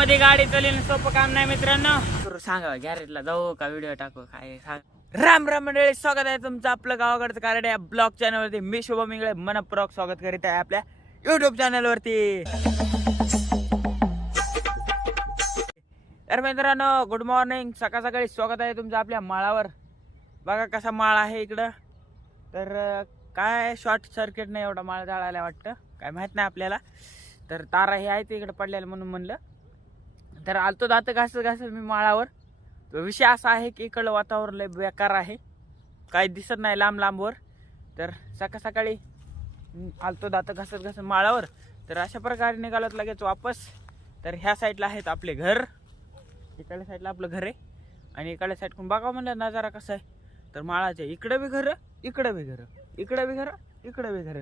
मध्ये गाडी चालवणं सोपं काम नाही मित्रांनो. सांगा गॅरेजला जाऊ का व्हिडिओ टाकू काय सांग. राम राम मंडळी स्वागत आहे तुमचं आपलं गावाकडचं कारण या ब्लॉग चॅनलवरती मी शोभा मिंगळे मनपूर्वक स्वागत करीत आहे आपल्या युट्यूब चॅनलवरती तर मित्रांनो गुड मॉर्निंग सकाळ सकाळी स्वागत आहे तुमचं आपल्या माळावर. बघा कसा माळ आहे इकडं. तर काय शॉर्ट सर्किट नाही एवढा माळ जाळायला वाटतं. काय माहीत नाही आपल्याला. तर तारा हे आहे ते इकडे पडलेलं म्हणून म्हणलं. तर आलतो दात घासत घासत मी माळावर. तो विषय असा आहे की इकडलं वातावरण लय बेकार आहे. काही दिसत नाही लांब लांबवर. तर सकाळ सकाळी आलतो दात घासत घासत माळावर. तर अशा प्रकारे निघालत लगेच वापस. तर ह्या साईडला आहेत आपले घर. इकडल्या साईडला आपलं घर आहे. आणि इकडल्या साईडकडून बघा म्हणलं नजारा कसा आहे. तर माळाच्या इकडं बी घर इकडं बी घर इकडं बी घर इकडं बी घर.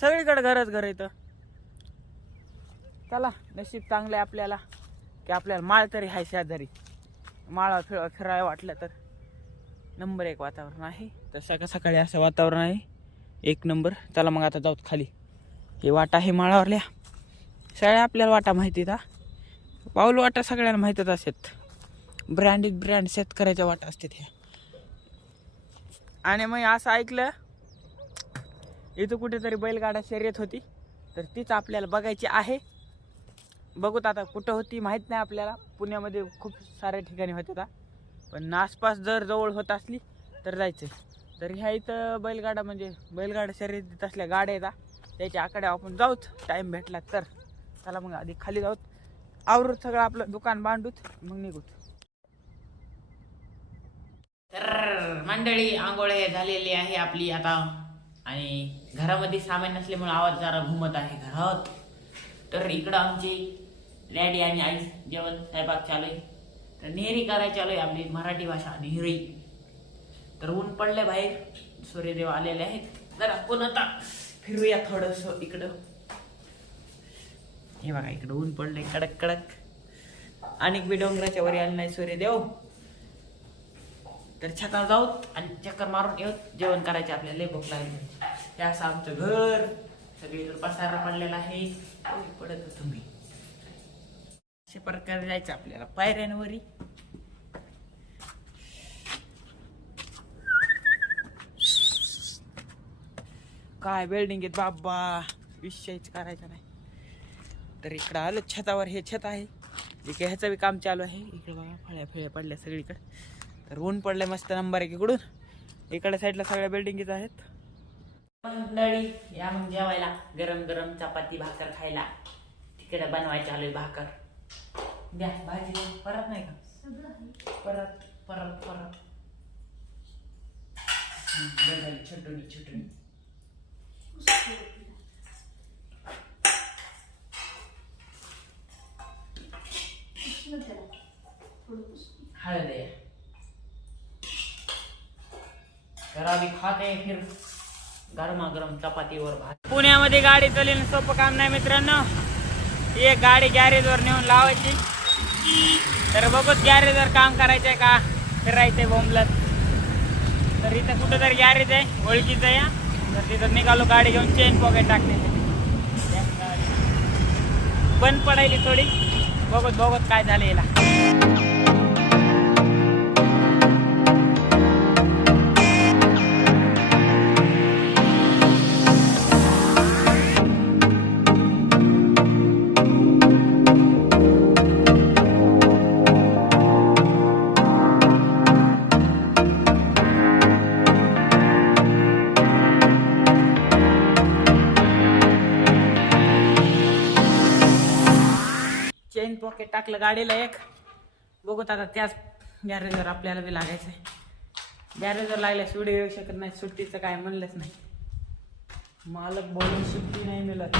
सगळीकडे घरच घर येतं चला नशीब चांगलं आहे आपल्याला. की आपल्याला माळ तरी आहे शेजारी. माळा फिर फिरायला वाटलं तर नंबर एक वातावरण आहे. तर सकाळ सकाळी असं वातावरण आहे. एक नंबर. चला मग आता जाऊ खाली. हे वाटा आहे माळावरल्या. सगळ्या आपल्याला वाटा माहिती का पाऊल वाटा सगळ्यांना माहीतच असतात. ब्रँडेड ब्रँड शेतकऱ्याच्या वाटा असतात ह्या. आणि मग असं ऐकलं इथं कुठेतरी बैलगाडा शर्यत होती. तर तीच आपल्याला बघायची आहे. बघूत आता कुठं होती माहीत नाही आपल्याला. पुण्यामध्ये खूप साऱ्या ठिकाणी होत्या आता. पण आसपास जर जवळ होत असली तर जायचं. तर ह्या इथं बैलगाडा म्हणजे बैलगाडा शर्यतीत असल्या गाड्या येतात त्याच्या आकडे आपण जाऊच. टाईम भेटला तर. चला मग आधी खाली जाऊत. आवरू सगळं आपलं दुकान बांधूत. मग निघूत. तर मंडळी आंघोळ हे झालेली आहे आपली आता. आणि घरामध्ये सामान नसल्यामुळे आवाज जरा घुमत आहे घरात. तर इकडं आमची डॅडी आणि आई जेवण स्वयंपाक चालू आहे. तर नेहरी करायला चालू आहे आपली मराठी भाषा नेहरी. तर ऊन पडले बाहेर. सूर्यदेव आलेले आहेत. जरा आपण आता फिरूया थोडस इकडं. हे बघा इकडं ऊन पडले कडक कडक. आणि बी डोंगराच्या वर आले नाही सूर्यदेव. तर छतावर जाऊत आणि चक्कर मारून येऊत. जेवण करायचे आपल्याला भूक लागली. हे असं आमचं घर. सगळीकडे पसारा पडलेला आहे पडत तुम्ही अशा प्रकारे जायचं आपल्याला. पायऱ्यांवरी. काय बिल्डिंग आहेत बाबा? विषयच करायचं नाही. तर इकडं आलं छतावर. हे छत आहे. इकडे ह्याचं बी काम चालू आहे. इकडे बघा फळ्या फळ्या पडल्या सगळीकडे. तर ऊन पडलंय मस्त नंबर एक इकडून इकडे साईडला सगळ्या बिल्डिंगीच आहेत. मंडळी या मग जेवायला. गरम गरम चपाती भाकर खायला. तिकडे बनवायची आलोय भाकर. द्या भाजी परत नाही का? परत परत परत. हम्म, बरं झाली छोटुनी छोटुनी हळद करावी खाते फिर. गरमागरम चपातीवर भात. पुण्यामध्ये गाडी चालेल सोपं काम नाही मित्रांनो. एक गाडी गॅरेजवर नेऊन लावायची. तर बघूच गॅरेजवर काम करायचंय का? फिरायचंय बोंबलत. तर इथं कुठं तरी गॅरेज आहे ओळखीचं या तर तिथं निघालो गाडी घेऊन चेन पॉकेट टाकते. बंद पडायली थोडी. बघत बघत काय झालं याला. टाकलं गाडीला एक. बघूत आता त्याच गॅरेजवर आपल्याला बी लागायचं आहे गॅरेजवर लागल्यास व्हिडिओ येऊ शकत नाही सुट्टीचं काय म्हणलंच नाही. मालक बोलून सुट्टी नाही मिळत.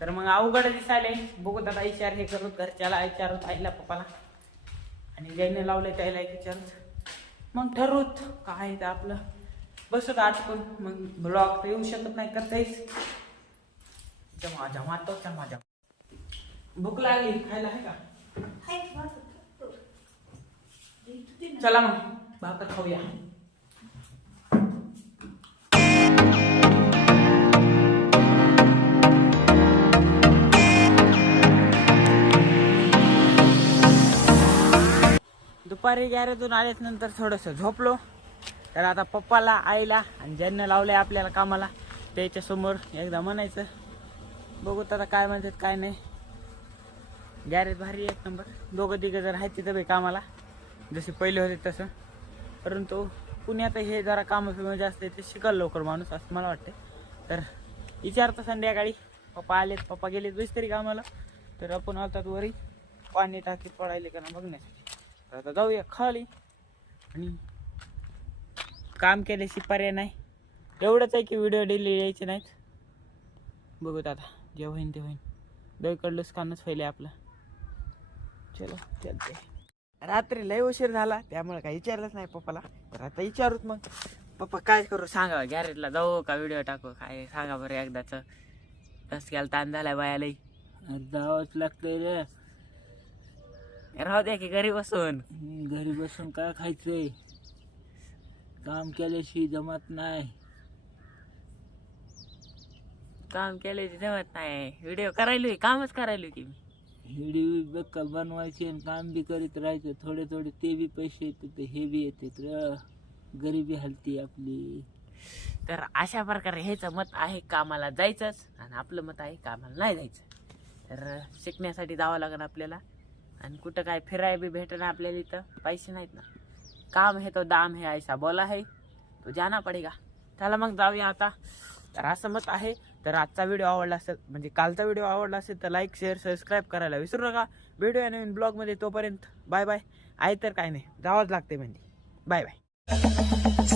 तर मग अवघड दिसायला. बघूत आता विचार हे करू घरच्याला विचारत आईला पप्पाला. आणि ज्याने लावले त्याला एक विचारत मग ठरवत काय ते आपलं. बसत आटकून. मग ब्लॉग तर येऊ शकत नाही करतायच. जमा जमा तो जमा जमा. भूक लागली खायला आहे का? चला मग भाकर खाऊया. दुपारी गॅरेजून आल्याच नंतर थोडंसं झोपलो. तर आता पप्पाला आईला आणि ज्यांना लावलं आहे आपल्याला कामाला त्याच्यासमोर एकदा म्हणायचं. बघूत आता काय म्हणतात काय नाही. गॅरेज भारी एक नंबर. दोघं तिघं जर आहेत तिथं बी कामाला. जसे पहिले होते तसं. परंतु पुण्यात हे जरा कामं फिमं जास्त आहे ते शिकल लवकर माणूस असं मला वाटते तर विचारतो संध्याकाळी पप्पा आलेत पप्पा गेलेत बस तरी कामाला. तर आपण आता वरी. पाणी टाकीत पडायले का ना बघण्यासाठी. तर आता जाऊया खाली. आणि काम केल्याशी पर्याय नाही. एवढंच आहे की व्हिडिओ डेली यायचे नाहीत. बघूत आता. जे होईन ते होईन. दहीकडलंच कानच फैले आपलं. चलो चालते. रात्री लय उशीर झाला त्यामुळे काही विचारलंच नाही पप्पाला. तर आता विचारूच मग. पप्पा काय करू सांगा गॅरेजला जाऊ का व्हिडिओ टाकू? काय सांगा बरं एकदाच. कस केला ताण झालाय बायालाही. जावंच लागतंय रे. राहू द्या की घरी बसून. घरी बसून काय खायचंय? काम केल्याशिवाय जमत नाही. काम केल्याची जमत नाही. व्हिडिओ करायलोय कामच करायलो की मी. हिडी बक्कल बनवायची आणि काम बी करीत राहायचं. थोडे थोडे ते बी पैसे येतात हे बी येतात र. गरिबी हलती आपली. तर अशा प्रकारे ह्याचं मत आहे कामाला जायचंच आणि आपलं मत आहे कामाला नाही जायचं. तर शिकण्यासाठी जावं लागेल आपल्याला आणि कुठं काय फिराय बी भेटणं आपल्याला इथं पैसे नाहीत ना. काम हे तो दाम हे ऐसा बोला है. तो जाना पडेगा. त्याला मग जाऊया आता. तर असं मत आहे तर आजचा व्हिडिओ आवडला असेल म्हणजे कालचा व्हिडिओ आवडला असेल तर लाईक शेअर सबस्क्राईब करायला विसरू नका. व्हिडिओ या नवीन ब्लॉगमध्ये तोपर्यंत बाय बाय आहे तर काय नाही जावंच लागते म्हणजे. Bye bye